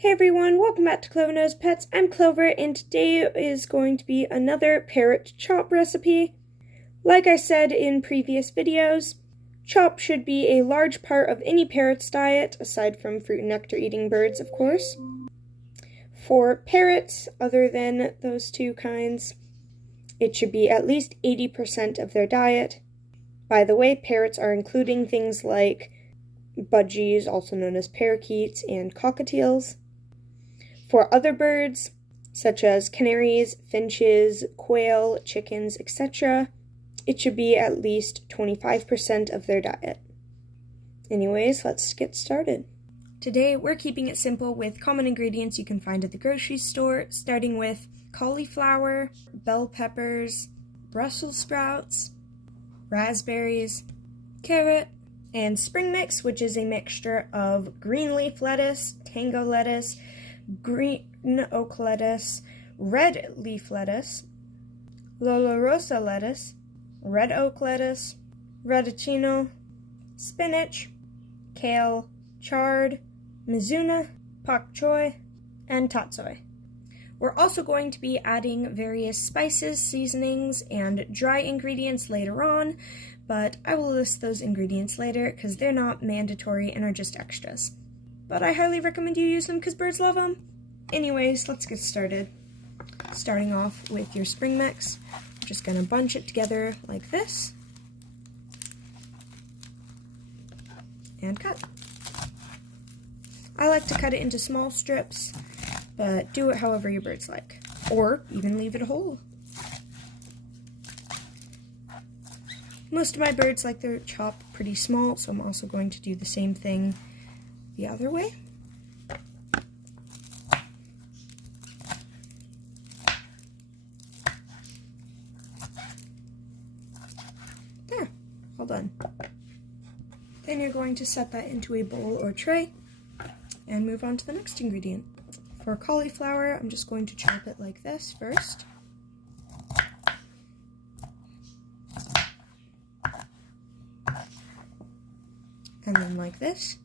Hey everyone, welcome back to Clover Knows Pets. I'm Clover, and today is going to be another parrot chop recipe. Like I said in previous videos, chop should be a large part of any parrot's diet, aside from fruit and nectar eating birds, of course. For parrots, other than those two kinds, it should be at least 80% of their diet. By the way, parrots are including things like budgies, also known as parakeets, and cockatiels. For other birds, such as canaries, finches, quail, chickens, etc., it should be at least 25% of their diet. Anyways, let's get started. Today, we're keeping it simple with common ingredients you can find at the grocery store, starting with cauliflower, bell peppers, Brussels sprouts, raspberries, carrot, and spring mix, which is a mixture of green leaf lettuce, tango lettuce, green oak lettuce, red leaf lettuce, Lola Rosa lettuce, red oak lettuce, radicchino, spinach, kale, chard, mizuna, pak choi, and tatsoi. We're also going to be adding various spices, seasonings, and dry ingredients later on, but I will list those ingredients later because they're not mandatory and are just extras. But I highly recommend you use them because birds love them. Anyways, let's get started. Starting off with your spring mix, I'm just going to bunch it together like this and cut. I like to cut it into small strips, but do it however your birds like, or even leave it whole. Most of my birds like their chop pretty small, so I'm also going to do the same thing the other way. There, all done. Then you're going to set that into a bowl or tray and move on to the next ingredient. For cauliflower, I'm just going to chop it like this first. And then like this.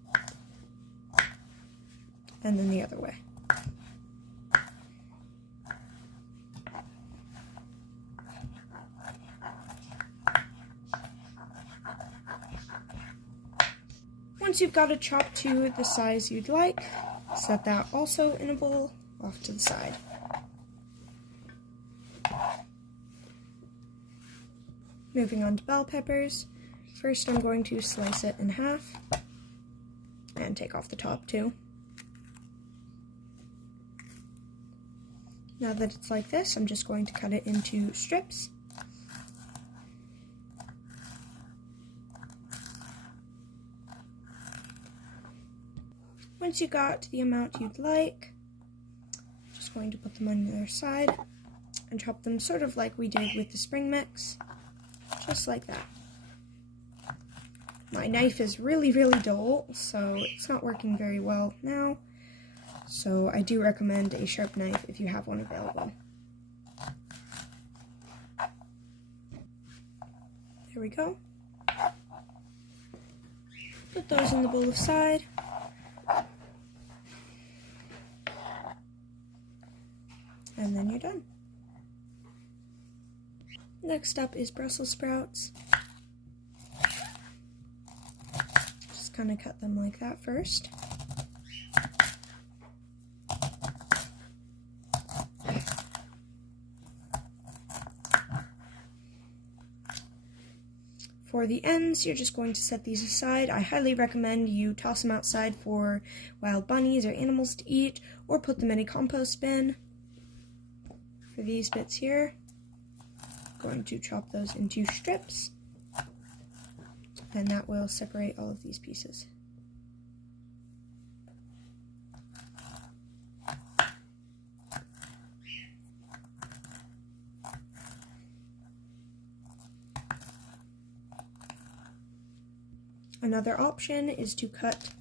And then the other way. Once you've got it chopped to the size you'd like, set that also in a bowl off to the side. Moving on to bell peppers. First I'm going to slice it in half and take off the top too. Now that it's like this, I'm just going to cut it into strips. Once you got the amount you'd like, just going to put them on the other side and chop them sort of like we did with the spring mix, just like that. My knife is really dull, so it's not working very well now, so I do recommend a sharp knife if you have one available. There we go. Put those in the bowl aside. And then you're done. Next up is Brussels sprouts. Just kind of cut them like that first. For the ends, you're just going to set these aside. I highly recommend you toss them outside for wild bunnies or animals to eat, or put them in a compost bin. For these bits here, I'm going to chop those into strips, and that will separate all of these pieces. Another option is to cut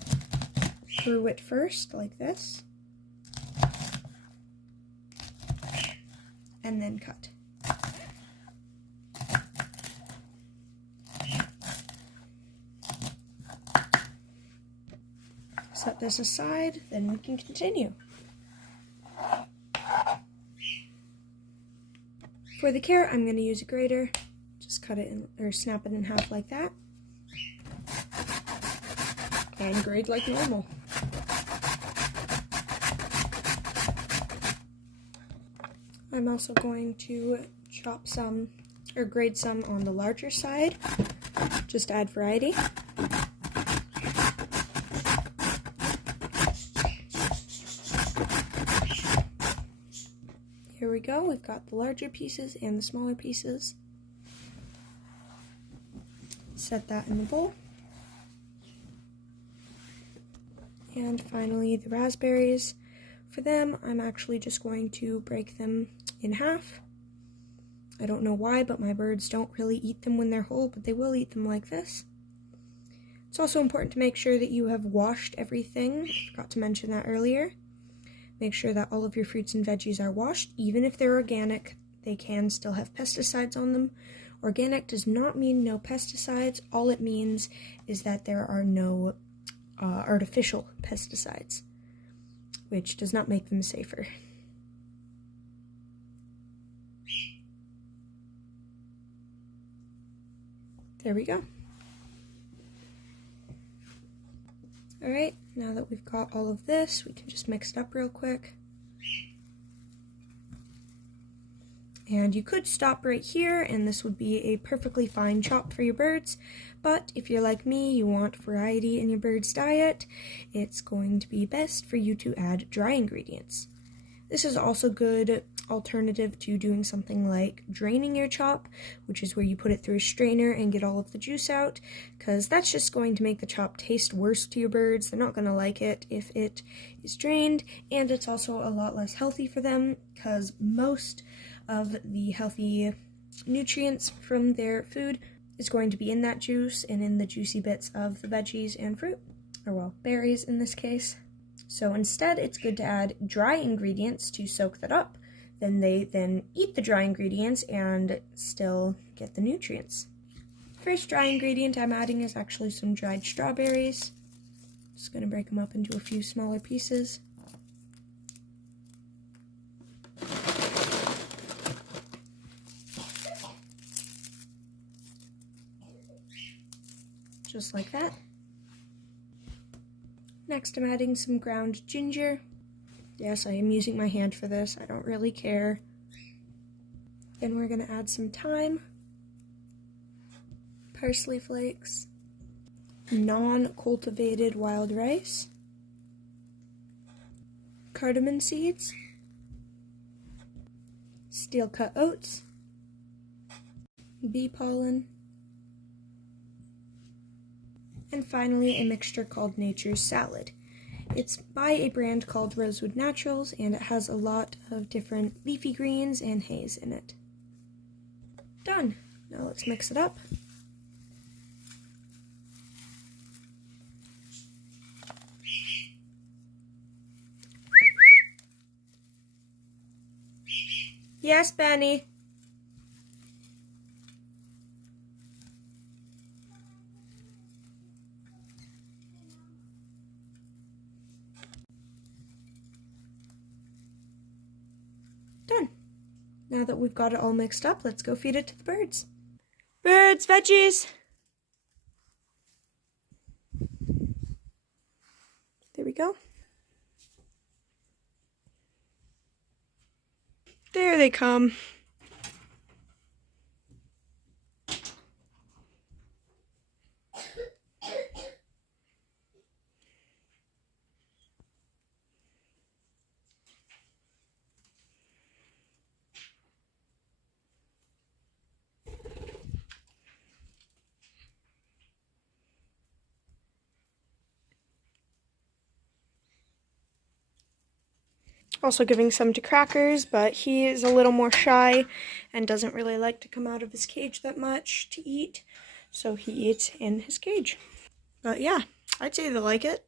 through it first, like this, and then cut. set this aside, then we can continue. For the carrot, I'm going to use a grater. Just cut it in, or snap it in half like that. And grate like normal. I'm also going to chop some, or grate some on the larger side, just to add variety. Here we go, we've got the larger pieces and the smaller pieces. Set that in the bowl. And finally the raspberries. For them, I'm actually just going to break them in half. I don't know why, but my birds don't really eat them when they're whole, but they will eat them like this. It's also important to make sure that you have washed everything. I forgot to mention that earlier. Make sure that all of your fruits and veggies are washed. Even if they're organic, they can still have pesticides on them. Organic does not mean no pesticides. All it means is that there are no artificial pesticides, which does not make them safer. There we go. Alright, now that we've got all of this, we can just mix it up real quick. And you could stop right here, and this would be a perfectly fine chop for your birds. But if you're like me, you want variety in your bird's diet, it's going to be best for you to add dry ingredients. This is also a good alternative to doing something like draining your chop, which is where you put it through a strainer and get all of the juice out, because that's just going to make the chop taste worse to your birds. They're not going to like it if it is drained, and it's also a lot less healthy for them, because most of the healthy nutrients from their food is going to be in that juice and in the juicy bits of the veggies and fruit, or well, berries in this case. So instead, it's good to add dry ingredients to soak that up. Then they eat the dry ingredients and still get the nutrients. First dry ingredient I'm adding is actually some dried strawberries. Just going to break them up into a few smaller pieces. Just like that. Next, I'm adding some ground ginger. Yes, I am using my hand for this. I don't really care. Then we're going to add some thyme, parsley flakes, non-cultivated wild rice, cardamom seeds, steel-cut oats, bee pollen, and finally a mixture called Nature's Salad. It's by a brand called Rosewood Naturals, and it has a lot of different leafy greens and hays in it. Done! Now let's mix it up. Yes, Benny? Done. Now that we've got it all mixed up, let's go feed it to the birds. Birds, veggies! There we go. There they come. Also giving some to Crackers, but he is a little more shy and doesn't really like to come out of his cage that much to eat, so he eats in his cage. But yeah, I'd say they like it.